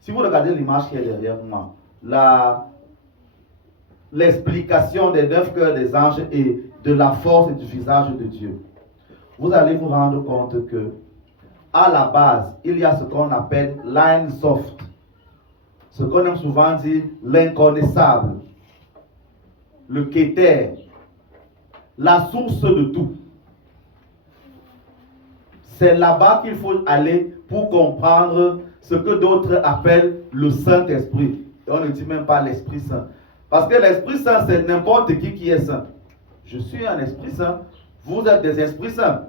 Si vous regardez l'image qui est derrière moi, l'explication des 9 cœurs des anges et de la force et du visage de Dieu, vous allez vous rendre compte que, à la base, il y a ce qu'on appelle l'Ein Sof, ce qu'on aime souvent dire l'inconnaissable, le Kéter, la source de tout. C'est là-bas qu'il faut aller pour comprendre ce que d'autres appellent le Saint-Esprit. Et on ne dit même pas l'Esprit Saint. Parce que l'Esprit Saint, c'est n'importe qui est saint. Je suis un Esprit Saint, vous êtes des Esprits Saints.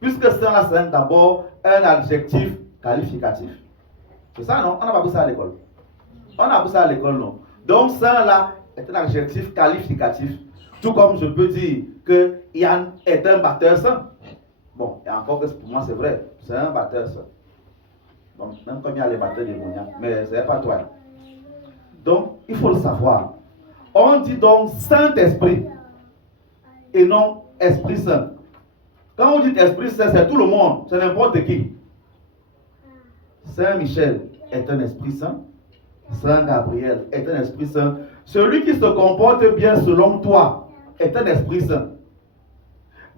Puisque Saint, là, c'est d'abord un adjectif qualificatif. C'est ça, non? On n'a pas vu ça à l'école. On n'a pas vu ça à l'école, non? Donc, Saint, là, est un adjectif qualificatif. Tout comme je peux dire que Yann est un batteur saint. Bon, et encore que pour moi, c'est vrai. C'est un batteur saint. Donc, même comme il y a les batteurs démoniaques. Mais ce n'est pas toi. Donc, il faut le savoir. On dit donc Saint-Esprit et non Esprit Saint. Quand on dit Esprit Saint, c'est tout le monde, c'est n'importe qui. Saint Michel est un Esprit Saint. Saint Gabriel est un Esprit Saint. Celui qui se comporte bien selon toi est un Esprit Saint.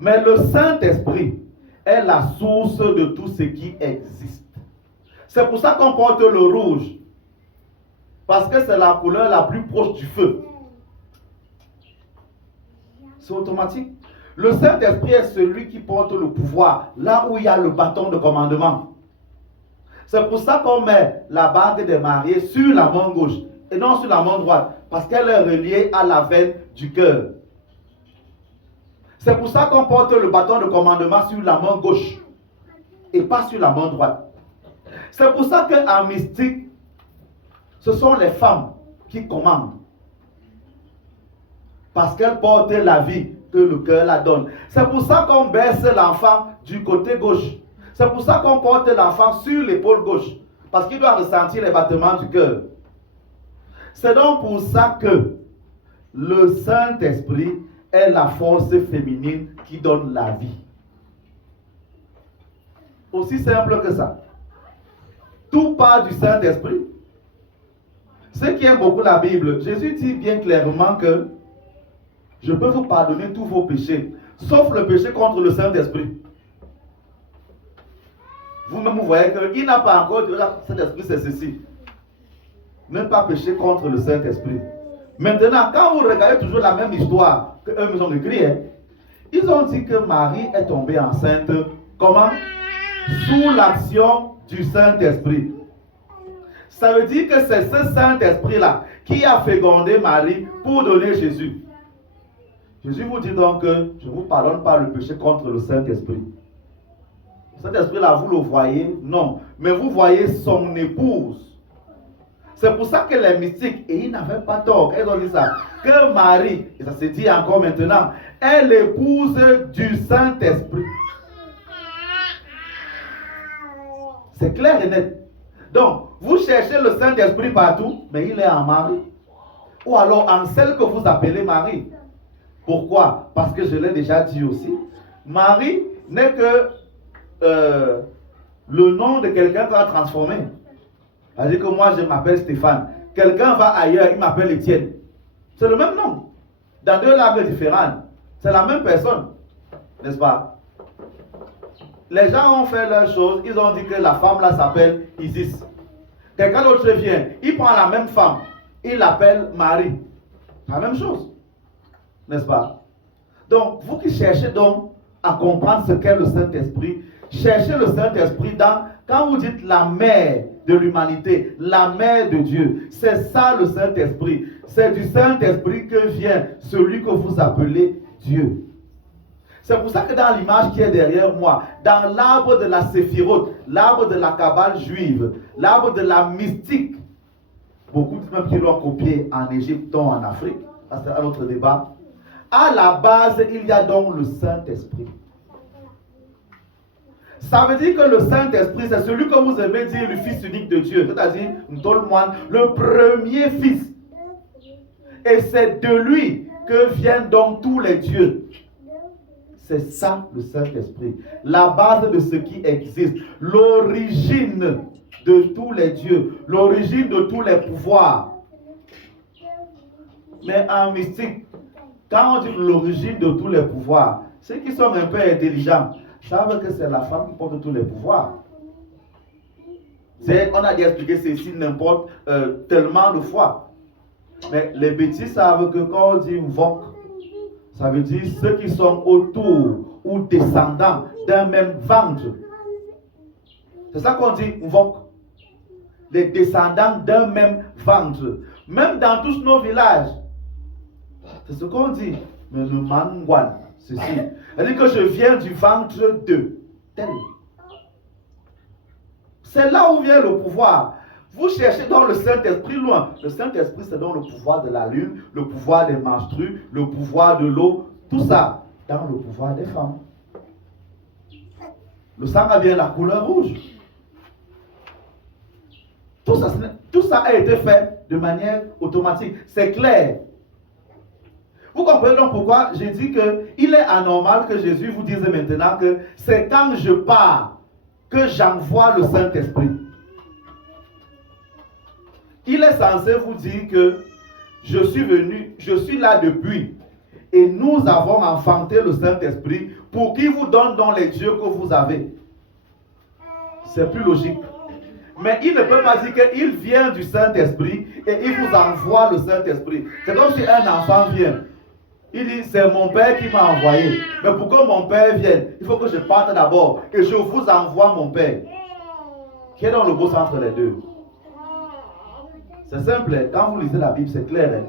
Mais le Saint-Esprit est la source de tout ce qui existe. C'est pour ça qu'on porte le rouge. Parce que c'est la couleur la plus proche du feu. C'est automatique. Le Saint-Esprit est celui qui porte le pouvoir, là où il y a le bâton de commandement. C'est pour ça qu'on met la bague des mariés sur la main gauche et non sur la main droite, parce qu'elle est reliée à la veine du cœur. C'est pour ça qu'on porte le bâton de commandement sur la main gauche et pas sur la main droite. C'est pour ça qu'en mystique, ce sont les femmes qui commandent. Parce qu'elles portent la vie que le cœur la donne. C'est pour ça qu'on baisse l'enfant du côté gauche. C'est pour ça qu'on porte l'enfant sur l'épaule gauche. Parce qu'il doit ressentir les battements du cœur. C'est donc pour ça que le Saint-Esprit est la force féminine qui donne la vie. Aussi simple que ça. Tout part du Saint-Esprit. Ceux qui aiment beaucoup la Bible, Jésus dit bien clairement que je peux vous pardonner tous vos péchés, sauf le péché contre le Saint-Esprit. Vous-même, vous voyez qu'il n'a pas encore dit, le Saint-Esprit c'est ceci. Ne pas pécher contre le Saint-Esprit. Maintenant, quand vous regardez toujours la même histoire qu'eux nous ont écrit, ils ont dit que Marie est tombée enceinte, comment? Sous l'action du Saint-Esprit. Ça veut dire que c'est ce Saint-Esprit-là qui a fécondé Marie pour donner Jésus. Jésus vous dit donc que je ne vous pardonne pas le péché contre le Saint-Esprit. Le Saint-Esprit-là, vous le voyez? Non. Mais vous voyez son épouse. C'est pour ça que les mystiques, et ils n'avaient pas tort, ils ont dit ça, que Marie, et ça se dit encore maintenant, est l'épouse du Saint-Esprit. C'est clair et net. Donc, vous cherchez le Saint-Esprit partout, mais il est en Marie. Ou alors en celle que vous appelez Marie. Pourquoi? Parce que je l'ai déjà dit aussi. Marie n'est que le nom de quelqu'un qu'on a transformé. C'est-à-dire que moi je m'appelle Stéphane. Quelqu'un va ailleurs, il m'appelle Étienne. C'est le même nom. Dans deux langues différentes. C'est la même personne. N'est-ce pas? Les gens ont fait leur chose. Ils ont dit que la femme là s'appelle Isis. Quelqu'un d'autre vient. Il prend la même femme. Il l'appelle Marie. La même chose. N'est-ce pas? Donc, vous qui cherchez donc à comprendre ce qu'est le Saint-Esprit, cherchez le Saint-Esprit dans, quand vous dites la mère de l'humanité, la mère de Dieu, c'est ça le Saint-Esprit. C'est du Saint-Esprit que vient celui que vous appelez Dieu. C'est pour ça que dans l'image qui est derrière moi, dans l'arbre de la Séphiroth, l'arbre de la Kabbale juive, l'arbre de la mystique, beaucoup de même qui l'ont copié en Égypte, dont en Afrique, c'est un autre débat. À la base, il y a donc le Saint-Esprit. Ça veut dire que le Saint-Esprit, c'est celui que vous aimez dire le Fils unique de Dieu, c'est-à-dire le premier Fils. Et c'est de lui que viennent donc tous les dieux. C'est ça le Saint-Esprit. La base de ce qui existe. L'origine de tous les dieux, l'origine de tous les pouvoirs. Mais en mystique, quand on dit l'origine de tous les pouvoirs, ceux qui sont un peu intelligents savent que c'est la femme qui porte tous les pouvoirs. On a déjà expliqué ceci n'importe tellement de fois. Mais les bêtises savent que quand on dit invoque, ça veut dire ceux qui sont autour ou descendants d'un même ventre. C'est ça qu'on dit invoque. Les descendants d'un même ventre. Même dans tous nos villages. C'est ce qu'on dit. Mais le mangwan, ceci. C'est-à-dire que je viens du ventre de tel. C'est là où vient le pouvoir. Vous cherchez dans le Saint-Esprit loin. Le Saint-Esprit, c'est dans le pouvoir de la lune, le pouvoir des menstrues, le pouvoir de l'eau. Tout ça, dans le pouvoir des femmes. Le sang a bien la couleur rouge. Tout ça a été fait de manière automatique. C'est clair. Vous comprenez donc pourquoi j'ai dit qu'il est anormal que Jésus vous dise maintenant que c'est quand je pars que j'envoie le Saint-Esprit. Il est censé vous dire que je suis venu, je suis là depuis. Et nous avons enfanté le Saint-Esprit pour qu'il vous donne dans les dieux que vous avez. C'est plus logique. Mais il ne peut pas dire qu'il vient du Saint-Esprit et il vous envoie le Saint-Esprit. C'est comme si un enfant vient. Il dit, c'est mon père qui m'a envoyé. Mais pour que mon père vienne, il faut que je parte d'abord et je vous envoie mon père. Qui est dans le beau centre les deux? C'est simple, quand vous lisez la Bible, c'est clair.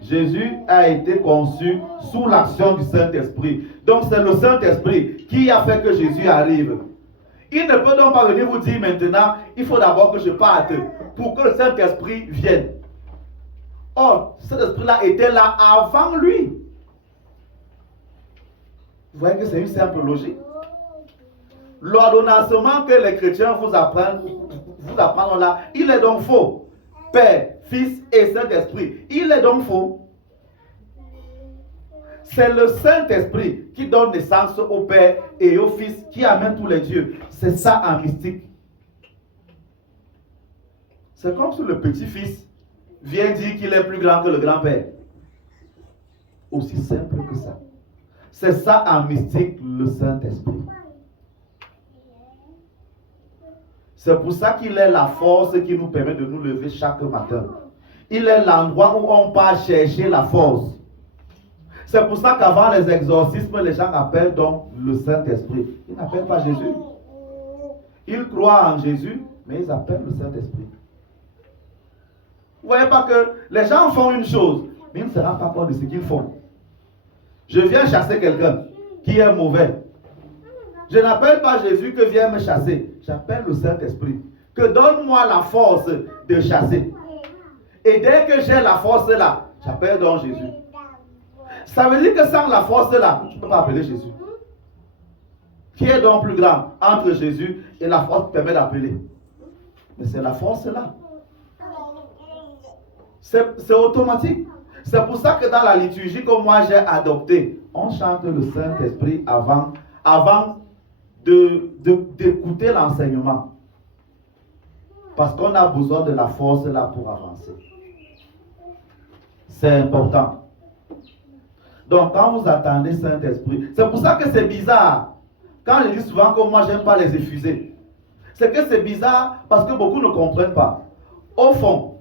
Jésus a été conçu sous l'action du Saint-Esprit. Donc c'est le Saint-Esprit qui a fait que Jésus arrive. Il ne peut donc pas venir vous dire maintenant, il faut d'abord que je parte pour que le Saint-Esprit vienne. Or, cet esprit-là était là avant lui. Vous voyez que c'est une simple logique. L'ordonnancement que les chrétiens vous apprennent là, il est donc faux. Père, Fils et Saint-Esprit, il est donc faux. C'est le Saint-Esprit qui donne naissance au Père et au Fils qui amène tous les dieux. C'est ça en mystique. C'est comme si le petit-fils vient dire qu'il est plus grand que le grand-père. Aussi simple que ça. C'est ça en mystique, le Saint-Esprit. C'est pour ça qu'il est la force qui nous permet de nous lever chaque matin. Il est l'endroit où on part chercher la force. C'est pour ça qu'avant les exorcismes, les gens appellent donc le Saint-Esprit. Ils n'appellent pas Jésus. Ils croient en Jésus, mais ils appellent le Saint-Esprit. Vous ne voyez pas que les gens font une chose, mais ils ne se rendent pas compte de ce qu'ils font. Je viens chasser quelqu'un qui est mauvais. Je n'appelle pas Jésus que viens me chasser. J'appelle le Saint-Esprit. Que donne-moi la force de chasser. Et dès que j'ai la force là, j'appelle donc Jésus. Ça veut dire que sans la force là, tu ne peux pas appeler Jésus. Qui est donc plus grand entre Jésus et la force qui permet d'appeler? Mais c'est la force là. C'est automatique. C'est pour ça que dans la liturgie que moi j'ai adoptée, on chante le Saint-Esprit avant d'écouter l'enseignement. Parce qu'on a besoin de la force là pour avancer. C'est important. Donc quand vous attendez Saint-Esprit, c'est pour ça que c'est bizarre. Quand je dis souvent que moi j'aime pas les effusés, c'est que c'est bizarre parce que beaucoup ne comprennent pas. Au fond,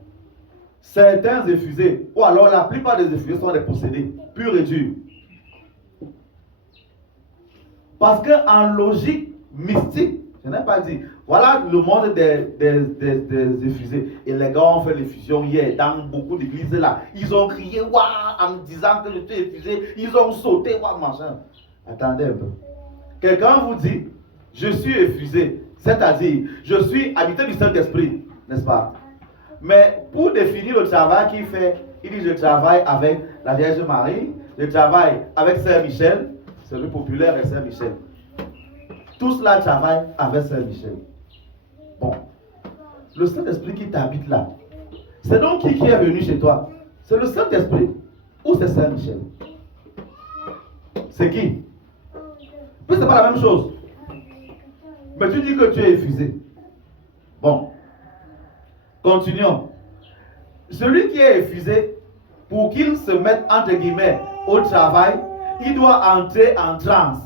certains effusés, ou alors la plupart des effusés sont des possédés, purs et durs. Parce qu'en logique mystique, je n'ai pas dit, voilà le monde des effusés. Et les gars ont fait l'effusion hier dans beaucoup d'églises là. Ils ont crié, waouh, en disant que je suis effusé. Ils ont sauté, waouh, machin. Attendez un peu. Quelqu'un vous dit, je suis effusé. C'est-à-dire, je suis habité du Saint-Esprit, n'est-ce pas? Mais pour définir le travail qu'il fait, il dit, je travaille avec la Vierge Marie, je travaille avec Saint-Michel, c'est le populaire avec Saint-Michel. Tout cela travaille avec Saint-Michel. Bon, le Saint-Esprit qui t'habite là, c'est donc qui est venu chez toi? C'est le Saint-Esprit ou c'est Saint-Michel? C'est qui? Puis c'est pas la même chose. Mais tu dis que tu es effusé. Bon, Continuons. Celui qui est effusé, pour qu'il se mette entre guillemets au travail, il doit entrer en transe.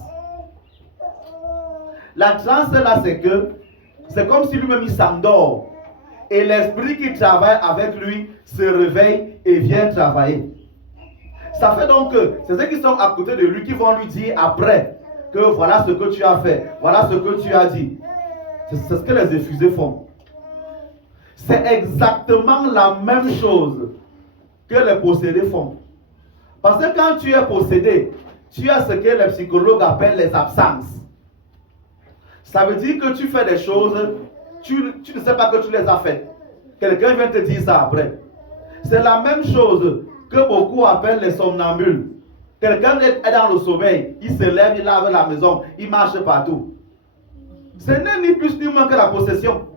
La transe là, c'est comme si lui-même il s'endort. Et l'esprit qui travaille avec lui se réveille et vient travailler. Ça fait donc que c'est ceux qui sont à côté de lui qui vont lui dire après que voilà ce que tu as fait, voilà ce que tu as dit. C'est ce que les effusés font. C'est exactement la même chose que les possédés font. Parce que quand tu es possédé, tu as ce que les psychologues appellent les absences. Ça veut dire que tu fais des choses, tu ne sais pas que tu les as faites. Quelqu'un vient te dire ça après. C'est la même chose que beaucoup appellent les somnambules. Quelqu'un est dans le sommeil, il se lève, il lave la maison, il marche partout. Ce n'est ni plus ni moins que la possession.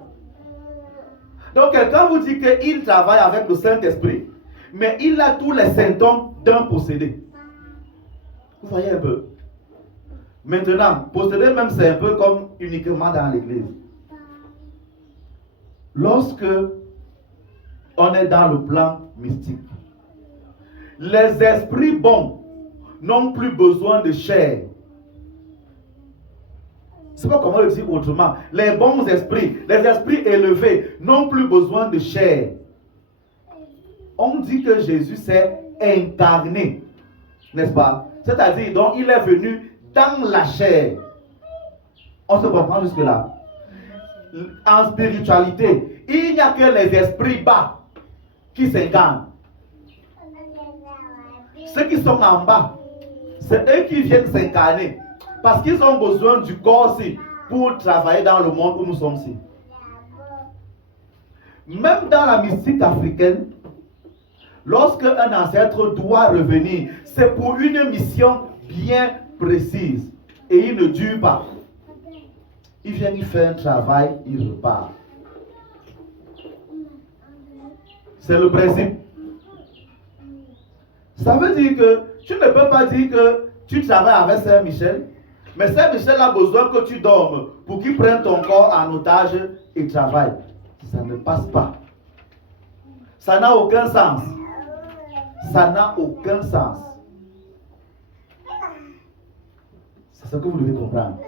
Donc quelqu'un vous dit qu'il travaille avec le Saint-Esprit, mais il a tous les symptômes d'un possédé. Vous voyez un peu. Maintenant, possédé même c'est un peu comme uniquement dans l'église. Lorsque on est dans le plan mystique, les esprits bons n'ont plus besoin de chair. Je ne sais pas comment le dire autrement. Les bons esprits, les esprits élevés n'ont plus besoin de chair. On dit que Jésus s'est incarné, n'est-ce pas? C'est-à-dire, donc, il est venu dans la chair. On se comprend jusque-là. En spiritualité, il n'y a que les esprits bas qui s'incarnent. Ceux qui sont en bas, c'est eux qui viennent s'incarner. Parce qu'ils ont besoin du corps-ci pour travailler dans le monde où nous sommes ici. Même dans la mystique africaine, lorsque un ancêtre doit revenir, c'est pour une mission bien précise. Et il ne dure pas. Il vient, il fait un travail, il repart. C'est le principe. Ça veut dire que tu ne peux pas dire que tu travailles avec Saint-Michel, mais Saint-Michel a besoin que tu dormes pour qu'il prenne ton corps en otage et travaille. Ça ne passe pas. Ça n'a aucun sens. Ça n'a aucun sens. C'est ce que vous devez comprendre.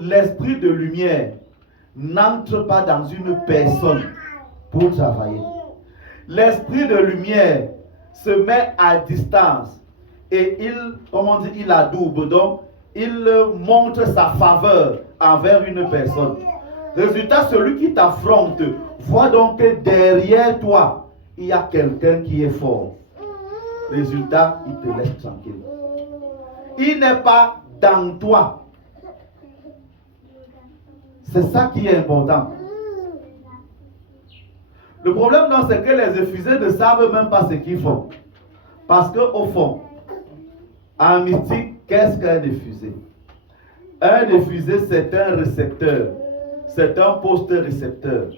L'esprit de lumière n'entre pas dans une personne pour travailler. L'esprit de lumière se met à distance et il adoube, donc il montre sa faveur envers une personne. Résultat, celui qui t'affronte voit donc que derrière toi, il y a quelqu'un qui est fort. Résultat, il te laisse tranquille. Il n'est pas dans toi. C'est ça qui est important. Le problème, c'est que les effusés ne savent même pas ce qu'ils font. Parce qu'au fond, en mystique, qu'est-ce qu'un effusé? Un effusé, c'est un récepteur. C'est un poste-récepteur.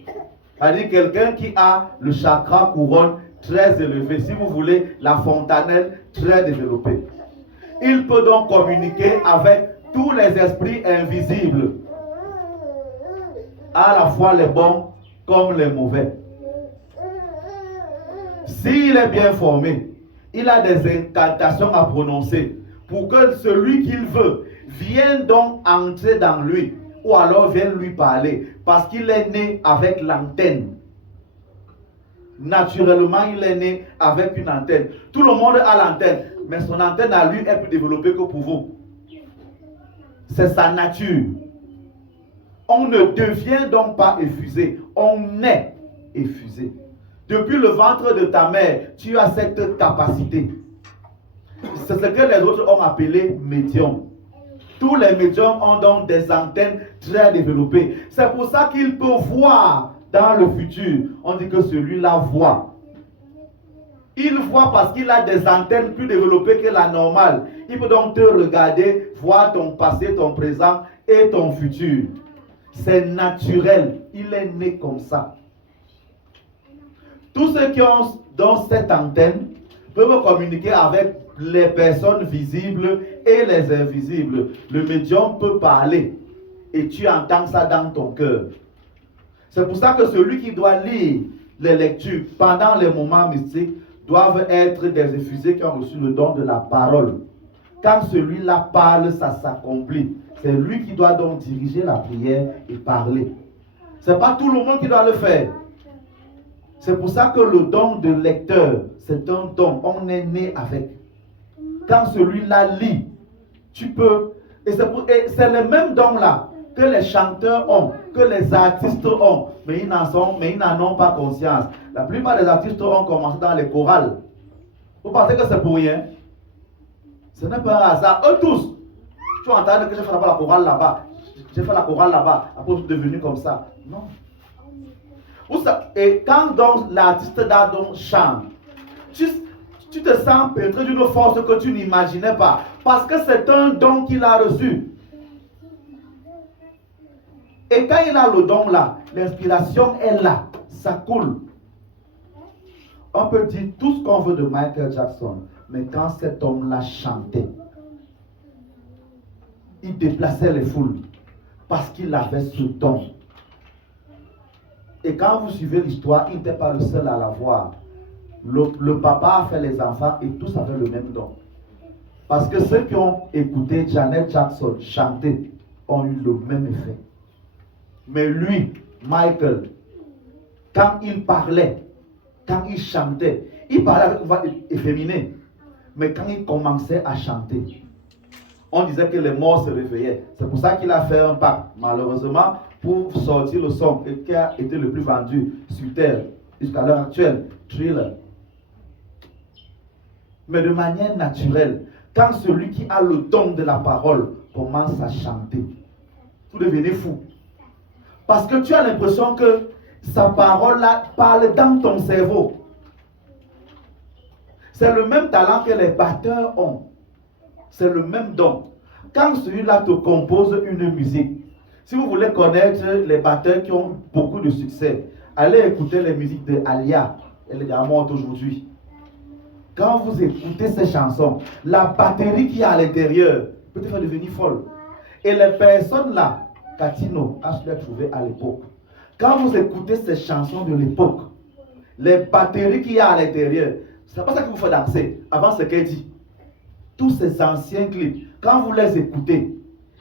C'est-à-dire quelqu'un qui a le chakra couronne très élevé. Si vous voulez, la fontanelle très développée. Il peut donc communiquer avec tous les esprits invisibles. À la fois les bons comme les mauvais. S'il est bien formé, il a des incantations à prononcer pour que celui qu'il veut vienne donc entrer dans lui ou alors vienne lui parler parce qu'il est né avec l'antenne. Naturellement, il est né avec une antenne. Tout le monde a l'antenne, mais son antenne à lui est plus développée que pour vous. C'est sa nature. On ne devient donc pas effusé, on est effusé. Depuis le ventre de ta mère, tu as cette capacité. C'est ce que les autres ont appelé médium. Tous les médiums ont donc des antennes très développées. C'est pour ça qu'ils peuvent voir dans le futur. On dit que celui-là voit. Il voit parce qu'il a des antennes plus développées que la normale. Il peut donc te regarder, voir ton passé, ton présent et ton futur. C'est naturel. Il est né comme ça. Tous ceux qui ont dans cette antenne peuvent communiquer avec les personnes visibles et les invisibles. Le médium peut parler et tu entends ça dans ton cœur. C'est pour ça que celui qui doit lire les lectures pendant les moments mystiques doivent être des effusés qui ont reçu le don de la parole. Quand celui-là parle, ça s'accomplit. C'est lui qui doit donc diriger la prière et parler. Ce n'est pas tout le monde qui doit le faire. C'est pour ça que le don de lecteur, c'est un don. On est né avec. Quand celui-là lit, tu peux. Et c'est le même don-là que les chanteurs ont, que les artistes ont, mais ils n'en ont pas conscience. La plupart des artistes ont commencé dans les chorales. Vous pensez que c'est pour rien? Ce n'est pas un hasard. Eux tous, tu entends que j'ai fait la chorale là-bas. J'ai fait la chorale là-bas. Après, je suis devenu comme ça. Non. Et quand donc l'artiste d'Adam chante, tu te sens pénétré d'une force que tu n'imaginais pas. Parce que c'est un don qu'il a reçu. Et quand il a le don là, l'inspiration est là. Ça coule. On peut dire tout ce qu'on veut de Michael Jackson. Mais quand cet homme-là chantait, il déplaçait les foules. Parce qu'il avait ce don. Et quand vous suivez l'histoire, il n'était pas le seul à l'avoir. Le papa a fait les enfants et tous avaient le même don. Parce que ceux qui ont écouté Janet Jackson chanter ont eu le même effet. Mais lui, Michael, quand il parlait, quand il chantait, il parlait avec une voix efféminée. Mais quand il commençait à chanter, on disait que les morts se réveillaient. C'est pour ça qu'il a fait un pacte, malheureusement, pour sortir le son qui a été le plus vendu sur Terre jusqu'à l'heure actuelle, Thriller. Mais de manière naturelle, quand celui qui a le don de la parole commence à chanter, vous devenez fou. Parce que tu as l'impression que sa parole-là parle dans ton cerveau. C'est le même talent que les batteurs ont. C'est le même don. Quand celui-là te compose une musique, si vous voulez connaître les batteurs qui ont beaucoup de succès, allez écouter les musiques de Alia. Elle est morte aujourd'hui. Quand vous écoutez ces chansons, la batterie qui est à l'intérieur peut te faire devenir folle. Et les personnes là, Catino a su les trouver à l'époque. Quand vous écoutez ces chansons de l'époque, les batteries qu'il y a à l'intérieur, c'est pas ça qui vous fait danser. Avant ce qu'elle dit. Tous ces anciens clips, quand vous les écoutez,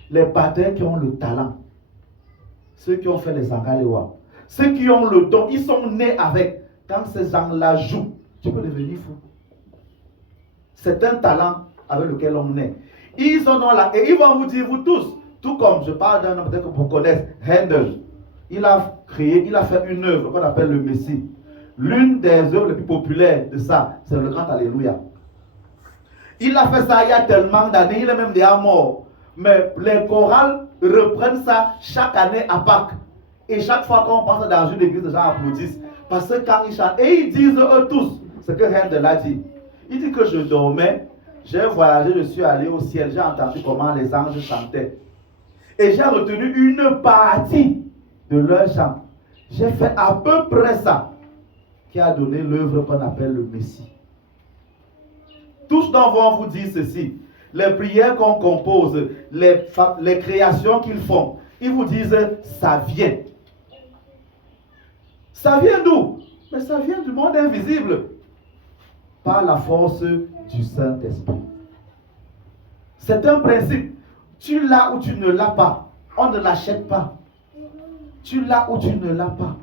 les batteurs qui ont le talent, ceux qui ont fait les Angalewa, ceux qui ont le don, ils sont nés avec. Quand ces gens-là jouent, tu peux devenir fou. C'est un talent avec lequel on naît. Ils sont là et ils vont vous dire, vous tous, tout comme je parle d'un homme peut-être que vous connaissez, Handel. Il a fait une œuvre qu'on appelle le Messie. L'une des œuvres les plus populaires de ça, c'est le Grand Alléluia. Il a fait ça il y a tellement d'années, il est même déjà mort. Mais les chorales reprennent ça chaque année à Pâques. Et chaque fois qu'on passe dans une église, les gens applaudissent. Parce que quand ils chantent, et ils disent eux tous ce que Handel a dit. Il dit que je dormais, j'ai voyagé, je suis allé au ciel, j'ai entendu comment les anges chantaient. Et j'ai retenu une partie de leur chant. J'ai fait à peu près ça qui a donné l'œuvre qu'on appelle le Messie. Tous d'entre vous vont vous dire ceci. Les prières qu'on compose, les créations qu'ils font, ils vous disent ça vient. Ça vient d'où? Mais ça vient du monde invisible. Par la force du Saint-Esprit. C'est un principe. Tu l'as ou tu ne l'as pas. On ne l'achète pas. Tu l'as ou tu ne l'as pas.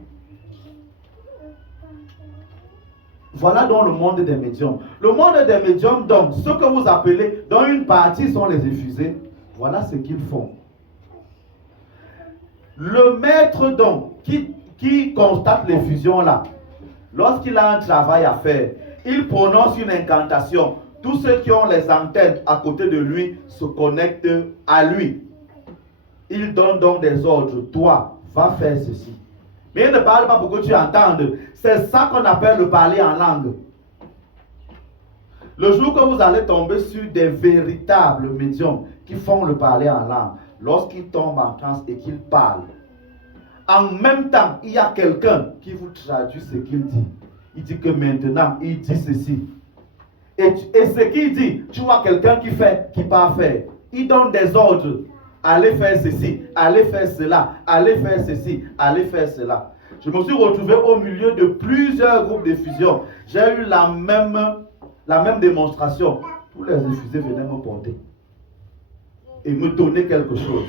Voilà donc le monde des médiums. Le monde des médiums, donc, ce que vous appelez, dont une partie sont les effusés, voilà ce qu'ils font. Le maître, donc, qui constate l'effusion là, lorsqu'il a un travail à faire, il prononce une incantation. Tous ceux qui ont les antennes à côté de lui se connectent à lui. Il donne donc des ordres. Toi, va faire ceci. Mais il ne parle pas pour que tu entendes. C'est ça qu'on appelle le parler en langue. Le jour que vous allez tomber sur des véritables médiums qui font le parler en langue, lorsqu'ils tombent en transe et qu'ils parlent, en même temps, il y a quelqu'un qui vous traduit ce qu'il dit. Il dit que maintenant, il dit ceci. Et ce qu'il dit, tu vois quelqu'un qui part faire. Il donne des ordres allez faire ceci, allez faire cela, allez faire ceci, allez faire cela. Je me suis retrouvé au milieu de plusieurs groupes d'effusion. J'ai eu la même démonstration. Tous les effusés venaient me porter et me donner quelque chose.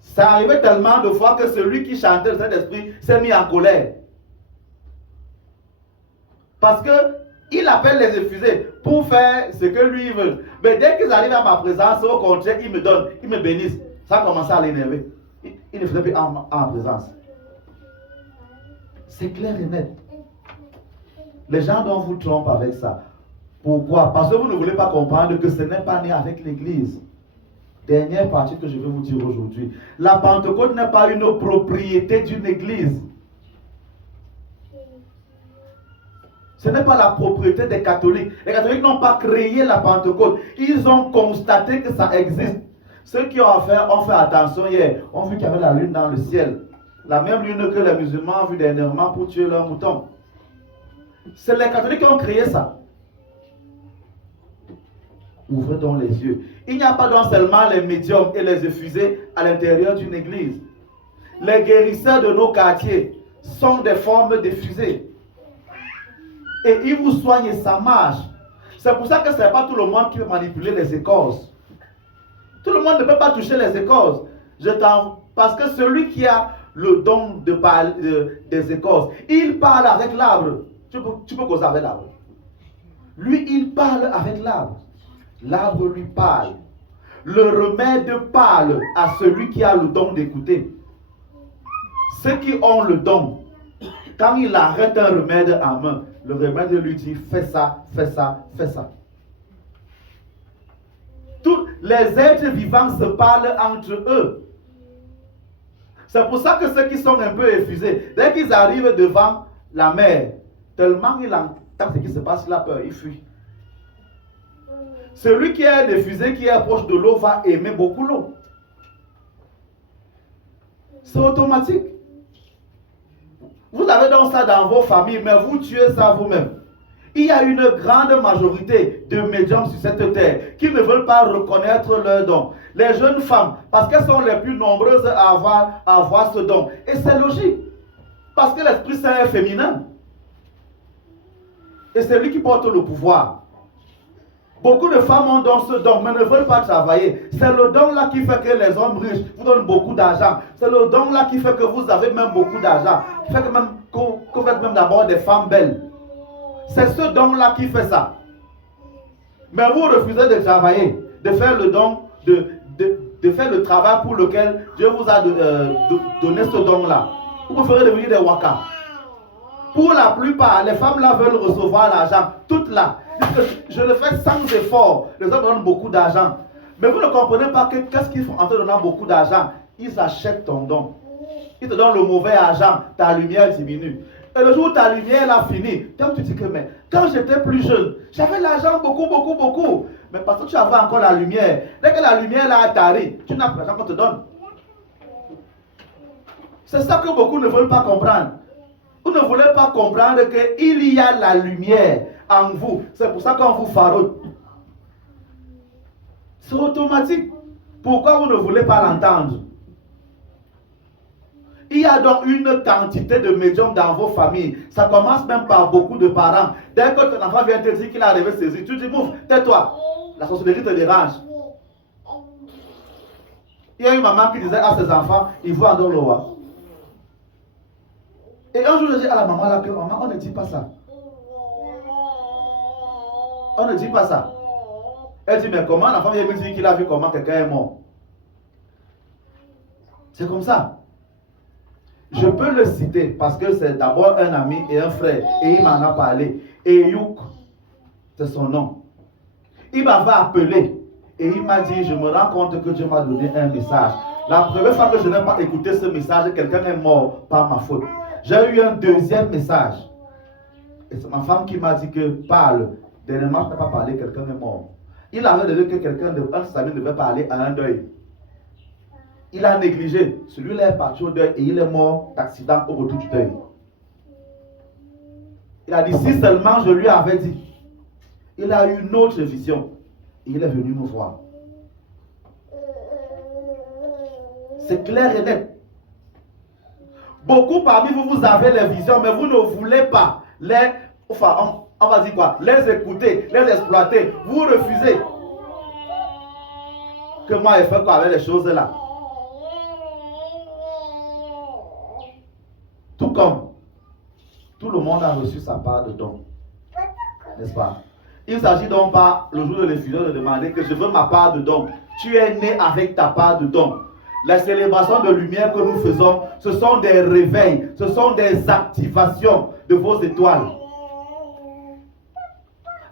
Ça arrivait tellement de fois que celui qui chantait le Saint-Esprit s'est mis en colère. Parce qu'il appelle les effusés pour faire ce que lui veut. Mais dès qu'ils arrivent à ma présence, au contraire, ils me donnent, ils me bénissent. Ça a commencé à l'énerver. Il ne faisait plus en présence. C'est clair et net. Les gens dont vous trompent avec ça. Pourquoi? Parce que vous ne voulez pas comprendre que ce n'est pas né avec l'Église. Dernière partie que je vais vous dire aujourd'hui. La Pentecôte n'est pas une propriété d'une Église. Ce n'est pas la propriété des catholiques. Les catholiques n'ont pas créé la Pentecôte. Ils ont constaté que ça existe. Ceux qui ont fait attention hier, ont vu qu'il y avait la lune dans le ciel. La même lune que les musulmans ont vu dernièrement pour tuer leurs moutons. C'est les catholiques qui ont créé ça. Ouvrez donc les yeux. Il n'y a pas donc seulement les médiums et les effusés à l'intérieur d'une église. Les guérisseurs de nos quartiers sont des formes d'effusés. Et ils vous soignent et ça marche. C'est pour ça que ce n'est pas tout le monde qui peut manipuler les écorces. Tout le monde ne peut pas toucher les écorces. Parce que celui qui a le don de parler des écorces, il parle avec l'arbre. Tu peux causer avec l'arbre. Lui, il parle avec l'arbre. L'arbre lui parle. Le remède parle à celui qui a le don d'écouter. Ceux qui ont le don, quand il arrête un remède en main, le remède lui dit fais ça, fais ça, fais ça. Tous les êtres vivants se parlent entre eux. C'est pour ça que ceux qui sont un peu effusés, dès qu'ils arrivent devant la mer, tellement il entend ce qui se passe, il a peur, il fuit. Celui qui est diffusé, qui est proche de l'eau, va aimer beaucoup l'eau. C'est automatique. Vous avez donc ça dans vos familles, mais vous tuez ça vous-même. Il y a une grande majorité de médiums sur cette terre qui ne veulent pas reconnaître leur don. Les jeunes femmes, parce qu'elles sont les plus nombreuses à avoir ce don. Et c'est logique. Parce que l'Esprit Saint est féminin. Et c'est lui qui porte le pouvoir. Beaucoup de femmes ont donc ce don, mais ne veulent pas travailler. C'est le don là qui fait que les hommes riches vous donnent beaucoup d'argent. C'est le don là qui fait que vous avez même beaucoup d'argent. Qui fait que vous êtes même d'abord des femmes belles. C'est ce don là qui fait ça. Mais vous refusez de travailler, de faire le don, de faire le travail pour lequel Dieu vous a donné ce don là. Vous préférez devenir des wakas. Pour la plupart, les femmes là veulent recevoir l'argent, toutes là. Je le fais sans effort. Les hommes donnent beaucoup d'argent. Mais vous ne comprenez pas que qu'est-ce qu'ils font en te donnant beaucoup d'argent? Ils achètent ton don. Ils te donnent le mauvais argent. Ta lumière diminue. Et le jour où ta lumière a fini, tu dis que mais quand j'étais plus jeune, j'avais l'argent beaucoup. Mais parce que tu avais encore la lumière. Dès que la lumière a tari, tu n'as plus l'argent qu'on te donne. C'est ça que beaucoup ne veulent pas comprendre. Vous ne voulez pas comprendre qu'il y a la lumière en vous. C'est pour ça qu'on vous farote. C'est automatique. Pourquoi vous ne voulez pas l'entendre? Il y a donc une quantité de médiums dans vos familles. Ça commence même par beaucoup de parents. Dès que ton enfant vient te dire qu'il a rêvé saisi, tu dis, mouf, tais-toi. La sorcellerie te dérange. Il y a une maman qui disait à ses enfants, il voit dans le roi. Et un jour, je dis à la maman là que maman, on ne dit pas ça. On ne dit pas ça. Elle dit, mais comment l'enfant vient me dire qu'il a vu comment quelqu'un est mort? C'est comme ça. Je peux le citer parce que c'est d'abord un ami et un frère. Et il m'en a parlé. Et Youk, c'est son nom. Il m'avait appelé. Et il m'a dit, je me rends compte que Dieu m'a donné un message. La première fois que je n'ai pas écouté ce message, quelqu'un est mort par ma faute. J'ai eu un deuxième message. Et c'est ma femme qui m'a dit que parle. Dernièrement, je n'ai pas parlé, quelqu'un est mort. Il avait dit que quelqu'un de un sami devait parler à un deuil. Il a négligé. Celui-là est parti au deuil et il est mort d'accident au retour du deuil. Il a dit, si seulement je lui avais dit. Il a eu une autre vision. Et il est venu me voir. C'est clair et net. Beaucoup parmi vous, vous avez les visions, mais vous ne voulez pas les, enfin, on va dire quoi, les écouter, les exploiter. Vous refusez. Que moi, je fais quoi avec les choses là? Tout comme tout le monde a reçu sa part de don. N'est-ce pas? Il ne s'agit donc pas, le jour de l'effusion, de demander que je veux ma part de don. Tu es né avec ta part de don. Les célébrations de lumière que nous faisons, ce sont des réveils, ce sont des activations de vos étoiles.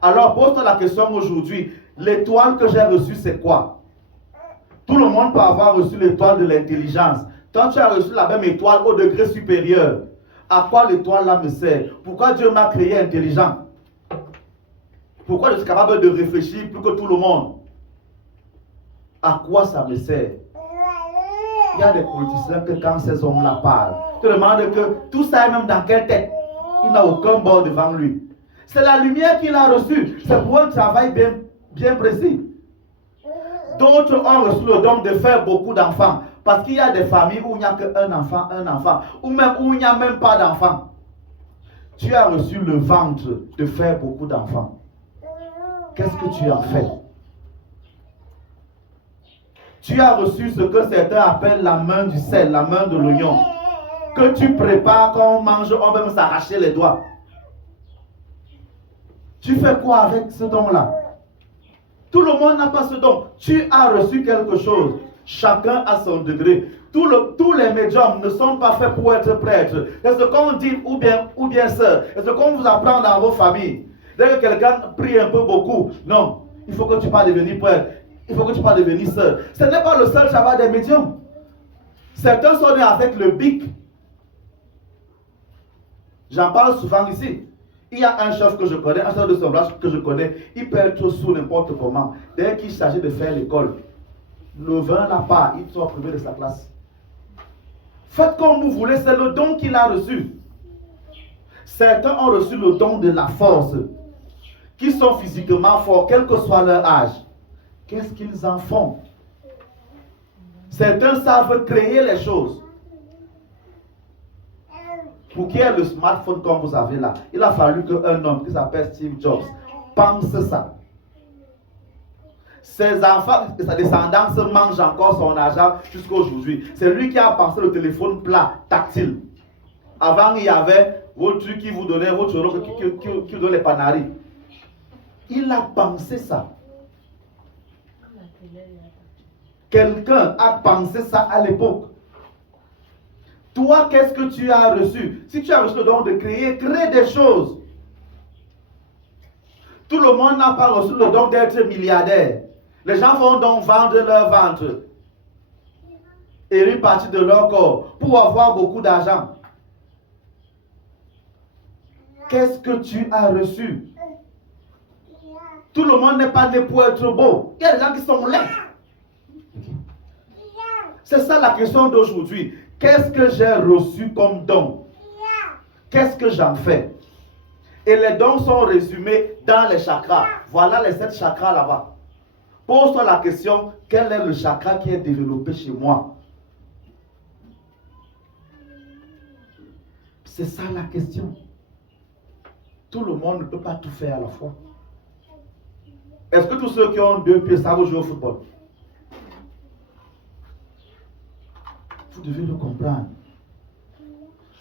Alors, pose-toi la question aujourd'hui, l'étoile que j'ai reçue, c'est quoi? Tout le monde peut avoir reçu l'étoile de l'intelligence. Toi, tu as reçu la même étoile au degré supérieur. À quoi l'étoile là me sert? Pourquoi Dieu m'a créé intelligent? Pourquoi je suis capable de réfléchir plus que tout le monde? À quoi ça me sert? Il y a des politiciens que quand ces hommes-là parlent, te demandent que tout ça est même dans quelle tête? Il n'a aucun bord devant lui. C'est la lumière qu'il a reçue. C'est pour un travail bien précis. D'autres ont reçu le don de faire beaucoup d'enfants. Parce qu'il y a des familles où il n'y a qu'un enfant, ou même où il n'y a même pas d'enfants. Tu as reçu le ventre de faire beaucoup d'enfants. Qu'est-ce que tu en fais? Tu as reçu ce que certains appellent la main du sel, la main de l'oignon. Que tu prépares quand on mange, on va même s'arracher les doigts. Tu fais quoi avec ce don-là? Tout le monde n'a pas ce don. Tu as reçu quelque chose. Chacun a son degré. Tous les médiums ne sont pas faits pour être prêtres. C'est ce qu'on dit ou bien sœur. C'est ce qu'on vous apprend dans vos familles. Dès que quelqu'un prie un peu beaucoup, non, il faut que tu pas devenir prêtre. Il faut que tu pas devenir sœur. Ce n'est pas le seul travail des médiums. Certains sont nés avec le bic. J'en parle souvent ici. Il y a un chef que je connais, un chef de son village que je connais, il peut être sous n'importe comment. Dès qu'il s'agit de faire l'école, le vin n'a pas, il sort privé de sa classe. Faites comme vous voulez, c'est le don qu'il a reçu. Certains ont reçu le don de la force, qui sont physiquement forts, quel que soit leur âge. Qu'est-ce qu'ils en font? Certains savent créer les choses. Pour qu'il y ait le smartphone comme vous avez là, il a fallu qu'un homme qui s'appelle Steve Jobs pense ça. Ses enfants, sa descendance mange encore son argent jusqu'à aujourd'hui. C'est lui qui a pensé le téléphone plat, tactile. Avant, il y avait votre truc qui vous donnait, votre qui vous donnait les panaris. Il a pensé ça. Quelqu'un a pensé ça à l'époque. Toi, qu'est-ce que tu as reçu? Si tu as reçu le don de créer, crée des choses. Tout le monde n'a pas reçu le don d'être milliardaire. Les gens vont donc vendre leur ventre et une partie de leur corps pour avoir beaucoup d'argent. Qu'est-ce que tu as reçu? Tout le monde n'est pas né pour être beau. Il y a des gens qui sont laids. C'est ça la question d'aujourd'hui. Qu'est-ce que j'ai reçu comme don? Qu'est-ce que j'en fais? Et les dons sont résumés dans les chakras. Voilà les 7 chakras là-bas. Pose-toi la question, quel est le chakra qui est développé chez moi? C'est ça la question. Tout le monde ne peut pas tout faire à la fois. Est-ce que tous ceux qui ont 2 pieds savent jouer au football? Vous devez le comprendre.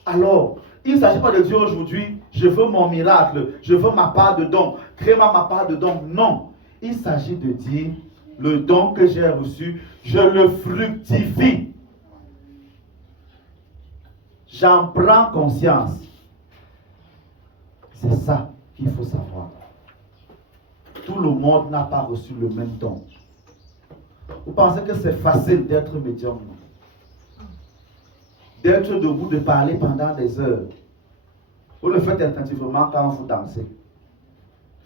Alors, il ne s'agit pas de dire aujourd'hui, je veux mon miracle, je veux ma part de don, crée-moi ma part de don. Non. Il s'agit de dire, le don que j'ai reçu, je le fructifie. J'en prends conscience. C'est ça qu'il faut savoir. Tout le monde n'a pas reçu le même don. Vous pensez que c'est facile d'être médium? D'être debout, de parler pendant des heures. Vous le faites attentivement quand vous dansez.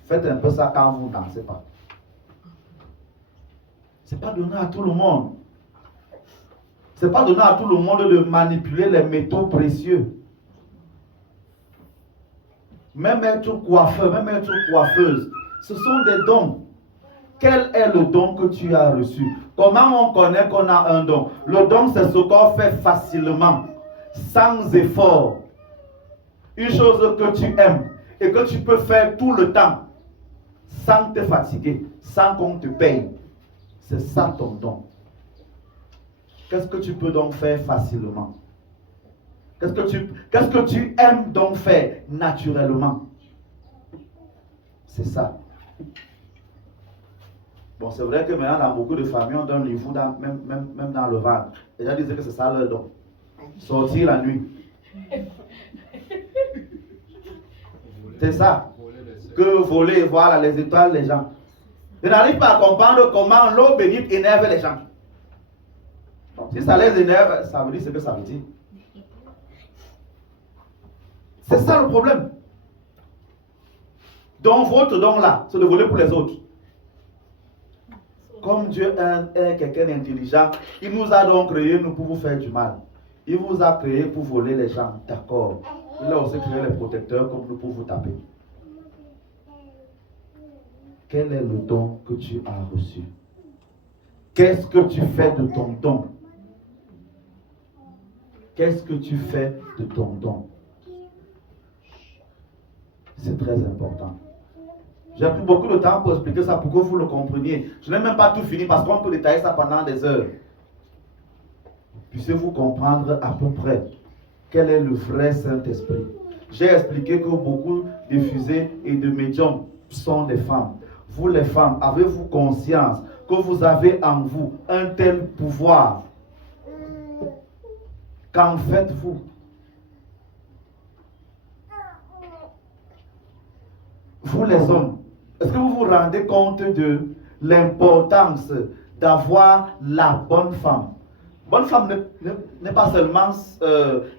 Faites un peu ça quand vous ne dansez pas. Ce n'est pas donné à tout le monde. Ce n'est pas donné à tout le monde de manipuler les métaux précieux. Même être coiffeur, même être coiffeuse, ce sont des dons. Quel est le don que tu as reçu? Comment on connaît qu'on a un don? Le don, c'est ce qu'on fait facilement, sans effort. Une chose que tu aimes et que tu peux faire tout le temps, sans te fatiguer, sans qu'on te paye. C'est ça ton don. Qu'est-ce que tu peux donc faire facilement? Qu'est-ce que tu aimes donc faire naturellement? C'est ça. Bon, c'est vrai que maintenant, dans beaucoup de familles, on donne les fous même dans le ventre. Les gens disaient que c'est ça leur don. Sortir la nuit. C'est ça. Que voler, voilà, les étoiles, les gens. Je n'arrive pas à comprendre comment l'eau bénite énerve les gens. Donc, si ça les énerve, ça veut dire ce que ça veut dire. C'est ça le problème. Donc, votre don là, c'est de voler pour les autres. Comme Dieu est quelqu'un d'intelligent, il nous a donc créés nous pour vous faire du mal. Il vous a créé pour voler les gens, d'accord. Il a aussi créé les protecteurs comme nous pour vous taper. Quel est le don que tu as reçu? Qu'est-ce que tu fais de ton don? Qu'est-ce que tu fais de ton don? C'est très important. J'ai pris beaucoup de temps pour expliquer ça, pour que vous le compreniez. Je n'ai même pas tout fini parce qu'on peut détailler ça pendant des heures. Puissiez-vous comprendre à peu près quel est le vrai Saint-Esprit. J'ai expliqué que beaucoup de fusées et de médiums sont des femmes. Vous les femmes, avez-vous conscience que vous avez en vous un tel pouvoir? Qu'en faites-vous? Vous les hommes, est-ce que vous vous rendez compte de l'importance d'avoir la bonne femme? Bonne femme n'est pas seulement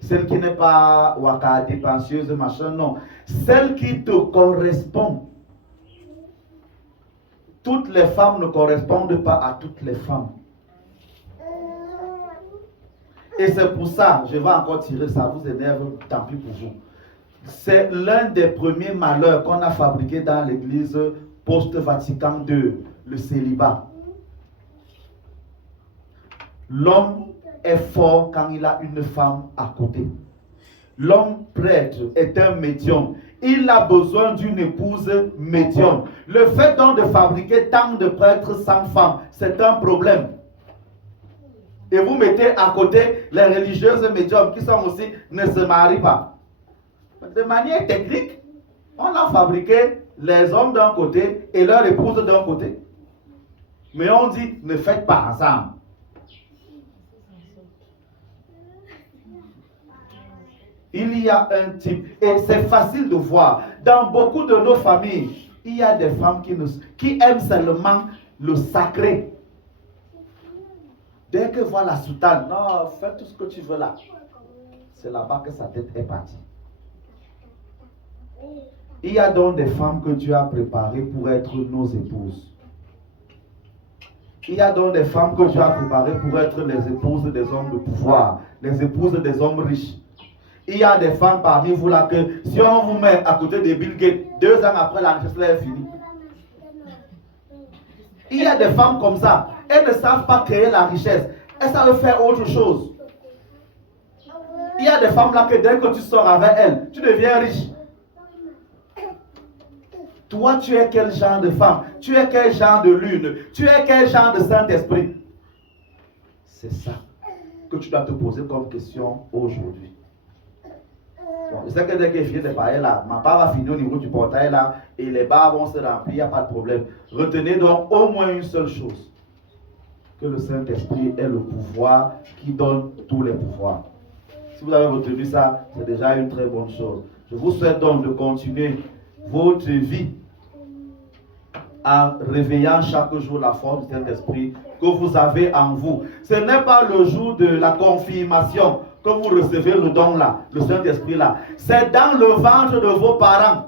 celle qui n'est pas waka, dépenseuse, machin, non. Celle qui te correspond. Toutes les femmes ne correspondent pas à toutes les femmes. Et c'est pour ça, je vais encore tirer ça, vous énerve, tant pis pour vous. C'est l'un des premiers malheurs qu'on a fabriqué dans l'église post-Vatican II, le célibat. L'homme est fort quand il a une femme à côté. L'homme prêtre est un médium. Il a besoin d'une épouse médium. Le fait donc de fabriquer tant de prêtres sans femme, c'est un problème. Et vous mettez à côté les religieuses médiums qui sont aussi ne se marient pas. De manière technique, on a fabriqué les hommes d'un côté et leur épouse d'un côté. Mais on dit ne faites pas ensemble. Il y a un type, et c'est facile de voir, dans beaucoup de nos familles, il y a des femmes qui aiment seulement le sacré. Dès que voit la soutane, non, fais tout ce que tu veux là. C'est là-bas que sa tête est partie. Il y a donc des femmes que Dieu a préparées pour être nos épouses. Il y a donc des femmes que Dieu a préparées pour être les épouses des hommes de pouvoir, les épouses des hommes riches. Il y a des femmes parmi vous là que si on vous met à côté de Bill Gates, 2 ans après la richesse est finie. Il y a des femmes comme ça, elles ne savent pas créer la richesse, elles savent faire autre chose. Il y a des femmes là que dès que tu sors avec elles, tu deviens riche. Toi, tu es quel genre de femme? Tu es quel genre de lune? Tu es quel genre de Saint-Esprit? C'est ça que tu dois te poser comme question aujourd'hui. Bon, je sais que dès qu'il finit de parler là, ma part va finir au niveau du portail là, et les barres vont se remplir, il n'y a pas de problème. Retenez donc au moins une seule chose, que le Saint-Esprit est le pouvoir qui donne tous les pouvoirs. Si vous avez retenu ça, c'est déjà une très bonne chose. Je vous souhaite donc de continuer votre vie en réveillant chaque jour la force du Saint-Esprit que vous avez en vous. Ce n'est pas le jour de la confirmation que vous recevez le don là, le Saint-Esprit là. C'est dans le ventre de vos parents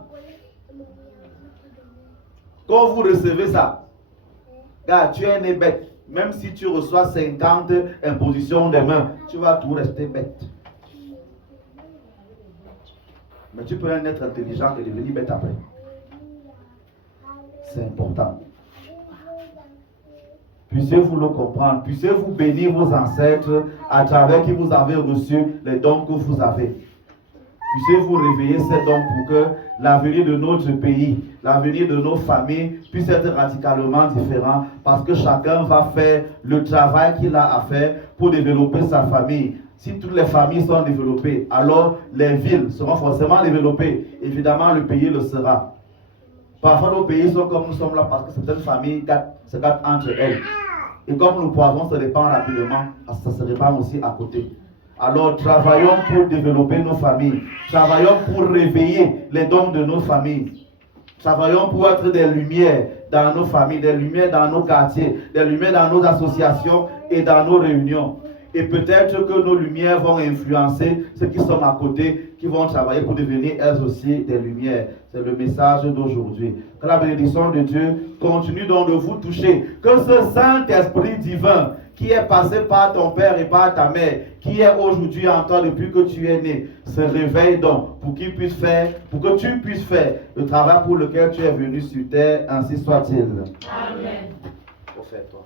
que vous recevez ça. Car tu es né bête. Même si tu reçois 50 impositions des mains, tu vas tout rester bête. Mais tu peux être intelligent et devenir bête après. C'est important. Puissiez-vous le comprendre. Puissiez-vous bénir vos ancêtres à travers qui vous avez reçu les dons que vous avez. Puissiez-vous réveiller ces dons pour que l'avenir de notre pays, l'avenir de nos familles puisse être radicalement différent parce que chacun va faire le travail qu'il a à faire pour développer sa famille. Si toutes les familles sont développées, alors les villes seront forcément développées. Évidemment, le pays le sera. Parfois, nos pays sont comme nous sommes là parce que certaines familles se gâtent entre elles. Et comme le poison se répand rapidement, ça se répand aussi à côté. Alors, travaillons pour développer nos familles. Travaillons pour réveiller les dons de nos familles. Travaillons pour être des lumières dans nos familles, des lumières dans nos quartiers, des lumières dans nos associations et dans nos réunions. Et peut-être que nos lumières vont influencer ceux qui sont à côté, qui vont travailler pour devenir elles aussi des lumières. C'est le message d'aujourd'hui. Que la bénédiction de Dieu continue donc de vous toucher. Que ce Saint-Esprit divin qui est passé par ton père et par ta mère, qui est aujourd'hui en toi depuis que tu es né, se réveille donc pour que tu puisses faire le travail pour lequel tu es venu sur terre, ainsi soit-il. Amen. Prophète, toi.